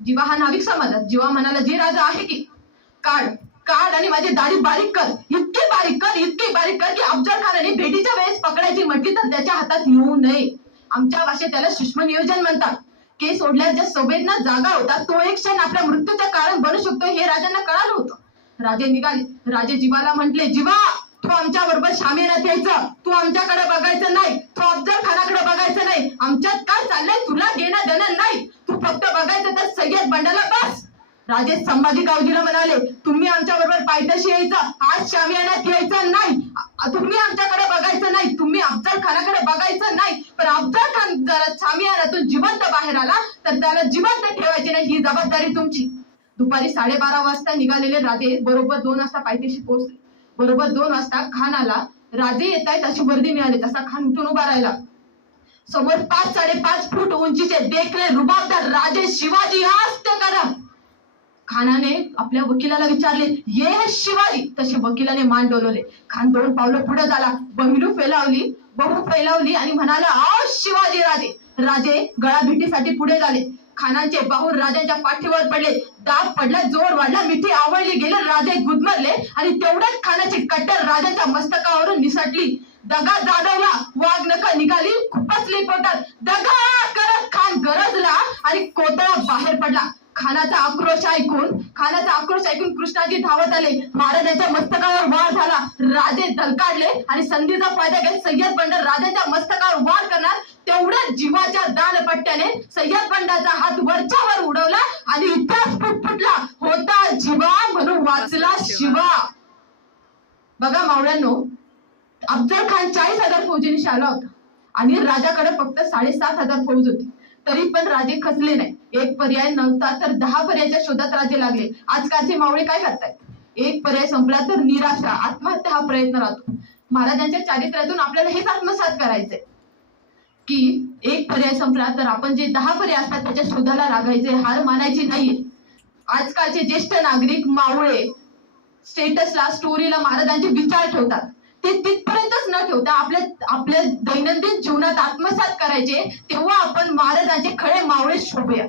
जीवा हा नाविक समाजात. जीवा म्हणाला, जे राजा आहे की काढ काढ आणि माझी दाढी बारीक कर, इतकी बारीक कर, इतकी बारीक कर की अफजल खानाने भेटीच्या वेळेस पकडायची म्हटली तर त्याच्या हातात येऊ नये. आमच्या भाषेत त्याला सूक्ष्म नियोजन म्हणतात. केस ओढल्यास ज्या संवेदना जागा होता तो एक क्षण आपल्या मृत्यूचं कारण बनू शकतो हे राजांना कळालं होतं. राजे निघाले. राजे जीवाला म्हटले, जीवा तू आमच्या बरोबर शामियानात यायचं, तू आमच्याकडे बघायचं नाही, तू अफजल खानाकडे बघायचं नाही. आमच्यात काय चाललंय तुला घेणं देणं नाही, तू फक्त बघायचं तर सय्यद बंडाला बस. राजे संभाजी गावजीला म्हणाले, तुम्ही आमच्या बरोबर पायथ्याशी यायचं, आज शामियानात यायचं नाही. तुम्ही आमच्याकडे बघायचं नाही, तुम्ही अफजल खानाकडे बघायचं नाही. पण अफजल खान जर शामियानातून जिवंत बाहेर आला तर त्याला जिवंत ठेवायची नाही, ही जबाबदारी तुमची. दुपारी 12:30 वाजता निघालेले राजे बरोबर 2 वाजता पायथ्याशी पोहोचले. बरोबर 2 वाजता खान आला. राजे येत आहेत अशी वर्दी मिळाली. तसा खान उठून उभा राहिला. समोर 5-5.5 फूट उंचीचे देखणे रुबाबदार राजे शिवाजी हस्ते करा. खानाने आपल्या वकिलाला विचारले, ये है शिवाजी. तसे वकिलाने मान डोलवले. खान 2 पावलं पुढे झाला. बहु फैलावली आणि म्हणाला, आओ शिवाजी राजे. राजे गळा भेटीसाठी पुढे झाले. खानांचे बाहू राजांच्या पाठीवर पडले. दाब पडला, जोर वाढला, मिठी आवळली गेले. राजे गुदमरले आणि तेवढ्याच खानाची कट्टर राजांच्या मस्तकावरून निसटली. दगा जाधवला, वाघ नख निघाली, खुपसली पोटात. दगा करत खान गरजला आणि कोतळा बाहेर पडला. खानाचा आक्रोश ऐकून कृष्णाजी धावत आले. महाराजांच्या मस्तकावर वार झाला. राजे धलकाडले आणि संधीचा फायदा घेत सय्यद बंड राजांच्या मस्तकावर वार करणार तेवढ्या जीवाच्या दानपट्ट्याने सय्यद बंडाचा हात वरच्यावर उडवला आणि इतिहास फुटफुटला. होता जीवा म्हणून वाचला शिवा. बघा मावळ्यांनो, अफजल खान 40,000 फौजींनी आला होता आणि राजाकडे फक्त 7,500 फौज होती. तरी पण राजे खचले नाही. एक पर्याय नव्हता तर 10 पर्यायाच्या शोधात राजे लागले. आजकालचे मावळे काय करतायत? एक पर्याय संपला तर निराशा, आत्महत्या हा प्रयत्न राहतो. महाराजांच्या चारित्र्यातून आपल्याला हेच आत्मसात करायचंय की एक पर्याय संपला तर आपण जे 10 पर्याय असतात त्याच्या शोधाला लागायचे, हार मानायची नाहीये. आजकालचे ज्येष्ठ नागरिक मावळे स्टेटसला, स्टोरीला महाराजांचे विचार ठेवतात. ते तिथपर्यंतच न ठेवता आपल्या दैनंदिन जीवनात आत्मसात करायचे. तेव्हा आपण महाराजांचे खरे मावळे शोभूया.